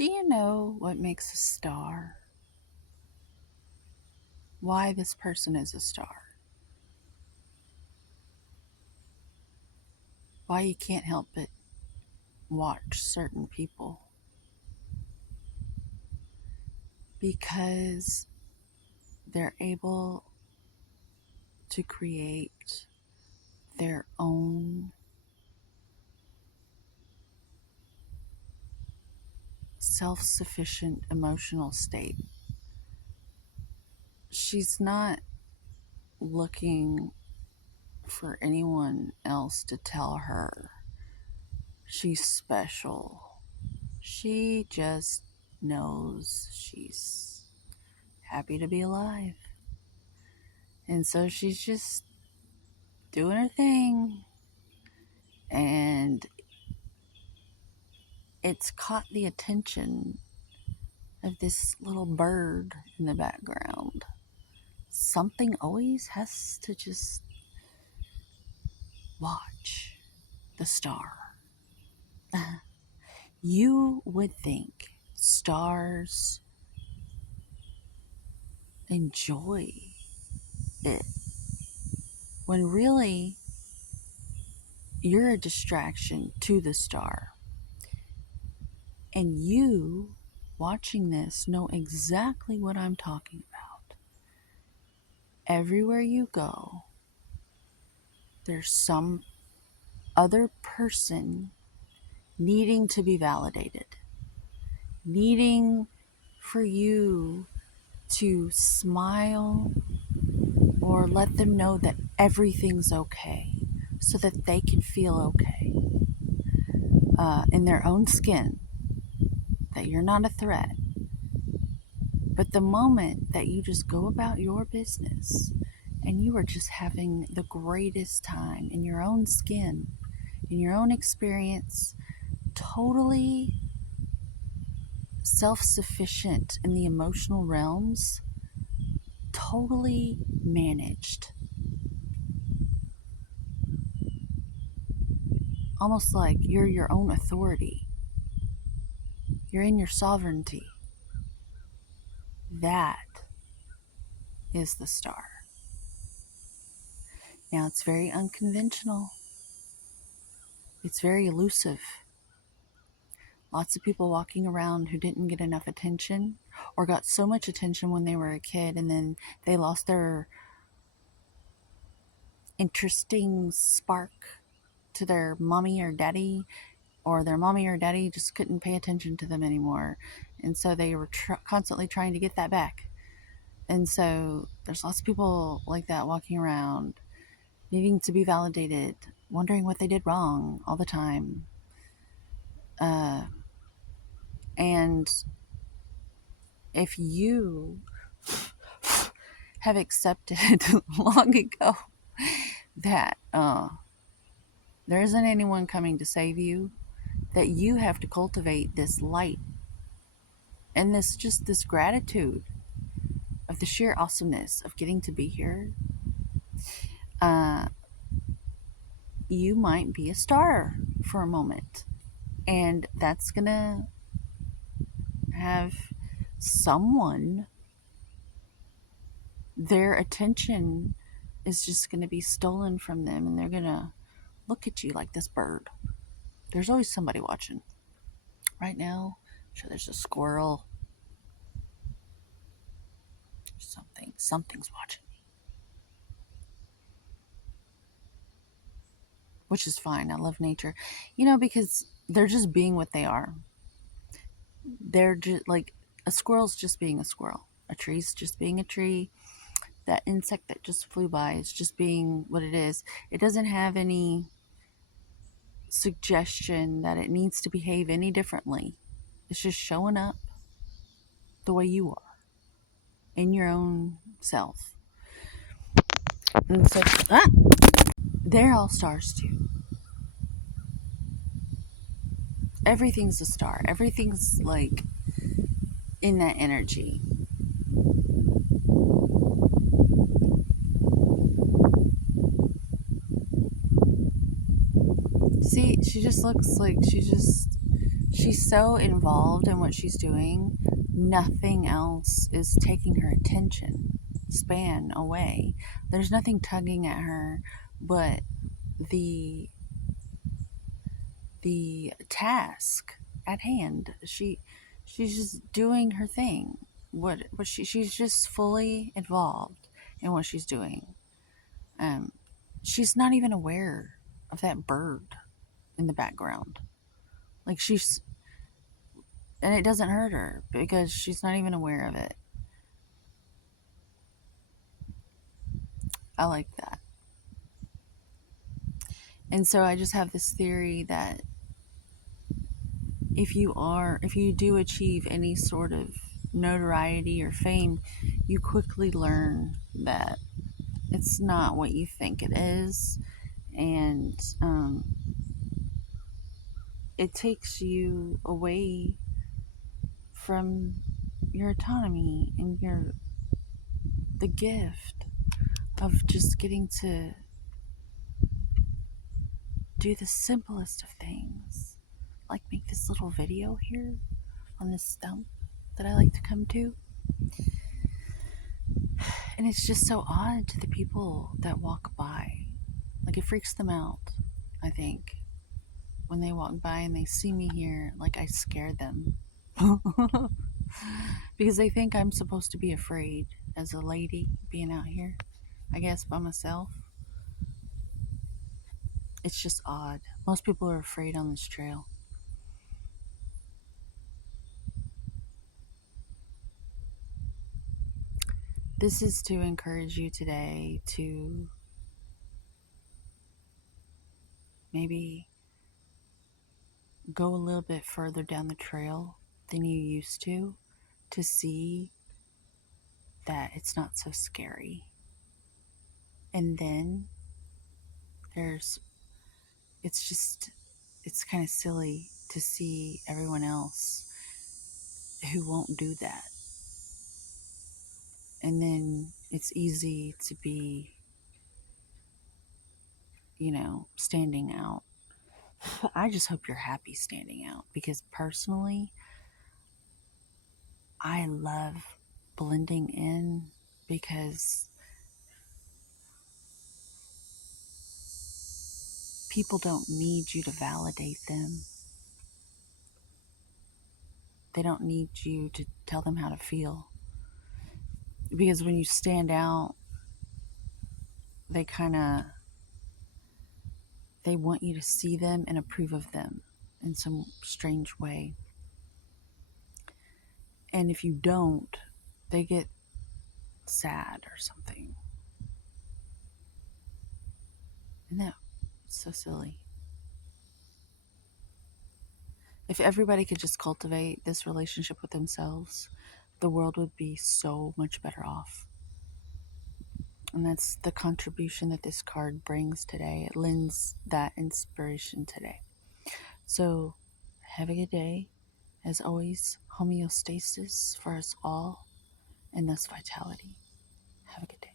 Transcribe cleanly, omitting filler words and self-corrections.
Do you know what makes a star? Why this person is a star? Why you can't help but watch certain people? Because they're able to create their own self sufficient emotional state. She's not looking for anyone else to tell her she's special. She just knows she's happy to be alive. And so she's just doing her thing. And it's caught the attention of this little bird in the background. Something always has to just watch the star. You would think stars enjoy it, when really you're a distraction to the star. And you, watching this, know exactly what I'm talking about. Everywhere you go, there's some other person needing to be validated, needing for you to smile or let them know that everything's okay so that they can feel okay in their own skin, that you're not a threat. But the moment that you just go about your business and you are just having the greatest time in your own skin, in your own experience, totally self-sufficient in the emotional realms, totally managed, almost like you're your own authority, you're in your sovereignty. That is the star. Now, it's very unconventional, it's very elusive. Lots of people walking around who didn't get enough attention, or got so much attention when they were a kid and then they lost their interesting spark to their mommy or daddy, or their mommy or daddy just couldn't pay attention to them anymore. And so they were constantly trying to get that back. And so there's lots of people like that walking around, needing to be validated, wondering what they did wrong all the time. And if you have accepted long ago that there isn't anyone coming to save you, that you have to cultivate this light and this gratitude of the sheer awesomeness of getting to be here, you might be a star for a moment. And that's gonna have someone, their attention is just gonna be stolen from them, and they're gonna look at you like this bird. There's always somebody watching. Right now, I'm sure there's a squirrel. Something's watching me. Which is fine. I love nature. Because they're just being what they are. They're just like a squirrel's just being a squirrel. A tree's just being a tree. That insect that just flew by is just being what it is. It doesn't have any suggestion that it needs to behave any differently. It's just showing up the way you are in your own self. And so, they're all stars too. Everything's a star. Everything's like in that energy. See, she just looks like she She's so involved in what she's doing, nothing else is taking her attention span away. There's nothing tugging at her but the the task at hand. She's just doing her thing. She's just fully involved in what she's doing. Um, she's not even aware of that bird in the background. Like and it doesn't hurt her because she's not even aware of it. I like that. And so I just have this theory that if you do achieve any sort of notoriety or fame, you quickly learn that it's not what you think it is. And it takes you away from your autonomy and the gift of just getting to do the simplest of things, like make this little video here on this stump that I like to come to. And it's just so odd to the people that walk by. Like, it freaks them out, I think, when they walk by and they see me here, like I scared them. Because they think I'm supposed to be afraid as a lady being out here, I guess, by myself. It's just odd. Most people are afraid on this trail. This is to encourage you today to maybe go a little bit further down the trail than you used to see that it's not so scary. And then there's, it's kind of silly to see everyone else who won't do that. And then it's easy to be, standing out. I just hope you're happy standing out because personally, I love blending in because people don't need you to validate them. They don't need you to tell them how to feel. Because when you stand out, they want you to see them and approve of them in some strange way. And if you don't, they get sad or something. No, it's so silly. If everybody could just cultivate this relationship with themselves, the world would be so much better off. And that's the contribution that this card brings today. It lends that inspiration today. So, have a good day. As always, homeostasis for us all, and thus vitality. Have a good day.